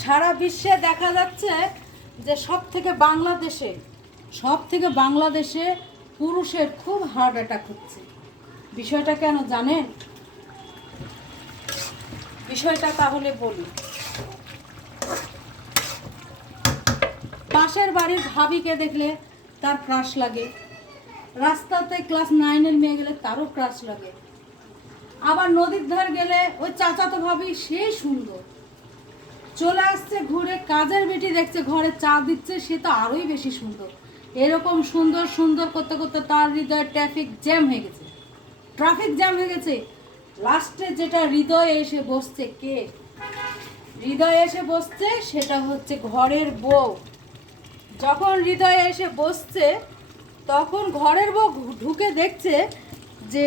সারা বিশ্বে দেখা যাচ্ছে যে সব থেকে বাংলাদেশে পুরুষের খুব হার্ট অ্যাটাক হচ্ছে। বিষয়টা কেন জানেন? বিষয়টা তাহলে বলি। পাশের বাড়ির ভাবিকে দেখলে তার ক্রাশ লাগে, রাস্তাতে ক্লাস 9-এর মেয়ে গেলে তারও ক্রাশ লাগে, আবার নদীর ধার গেলে ওই চাচাতো ভাবি সেই সুন্দর, চলে আসছে ঘুরে কাজের বেটি দেখছে ঘরে চা দিচ্ছে, সে তো আরোই বেশি সুন্দর। এরকম সুন্দর সুন্দর করতে করতে তার হৃদয়ে ট্রাফিক জ্যাম হয়ে গেছে। লাস্টে যেটা হৃদয়ে এসে বসছে, হৃদয়ে এসে বসছে সেটা হচ্ছে ঘরের বউ। যখন হৃদয়ে এসে বসছে তখন ঘরের বউ ঢুকে দেখছে যে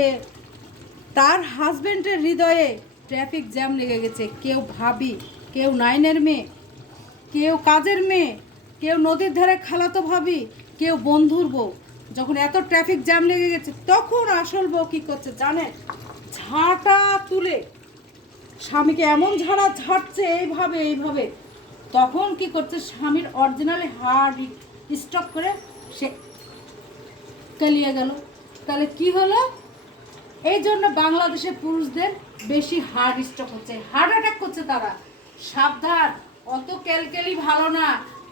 তার হাজবেন্ডের হৃদয়ে ট্রাফিক জ্যাম লেগে গেছে। কেউ ভাবি, কেউ 9-এর মেয়ে, কেউ কাজের মেয়ে, কেউ নদীর ধারে খালাতো ভাবি, কেউ বন্ধুর বউ। যখন এত ট্রাফিক জ্যাম লেগে গেছে তখন আসল বউ কী করছে জানেন? ঝাঁটা তুলে স্বামীকে এমন ঝাড়ছে এইভাবে। তখন কি করছে, স্বামীর অরিজিনালি হার্ট স্টপ করে সে কালিয়ে গেল। তাহলে কি হলো? এই জন্য বাংলাদেশের পুরুষদের বেশি হার্ট স্ট্রোক হচ্ছে, হার্ট অ্যাটাক করছে তারা। সাবধান, অত ক্যালকেলি ভালো না।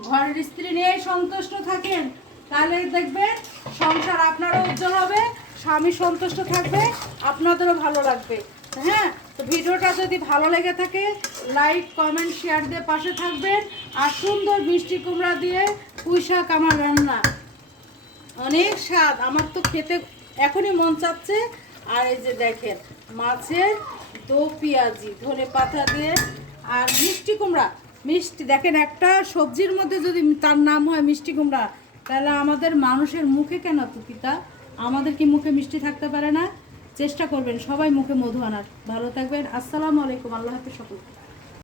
ঘরের স্ত্রী নিয়ে সন্তুষ্ট থাকেন, তাহলে দেখবেন সংসার আপনারও উজ্জ্বল হবে, স্বামী সন্তুষ্ট থাকবে, আপনাদেরও ভালো লাগবে। হ্যাঁ, তো ভিডিওটা যদি ভালো লেগে থাকে লাইক কমেন্ট শেয়ার দিয়ে পাশে থাকবেন। আর সুন্দর মিষ্টি কুমড়া দিয়ে পুঁই শাক আমার রান্না অনেক স্বাদ, আমার তো খেতে এখনই মন চাচ্ছে। আর এই যে দেখেন মাছের দো পেঁয়াজি ধনে পাতা দিয়ে আর মিষ্টি কুমড়া। মিষ্টি দেখেন, একটা সবজির মধ্যে যদি তার নাম হয় মিষ্টি কুমড়া, তাহলে আমাদের মানুষের মুখে কেন তিতা? আমাদের কি মুখে মিষ্টি থাকতে পারে না? চেষ্টা করবেন সবাই মুখে মধু আনার। ভালো থাকবেন, আসসালামু আলাইকুম, আল্লাহ হাফেজ সকলকে।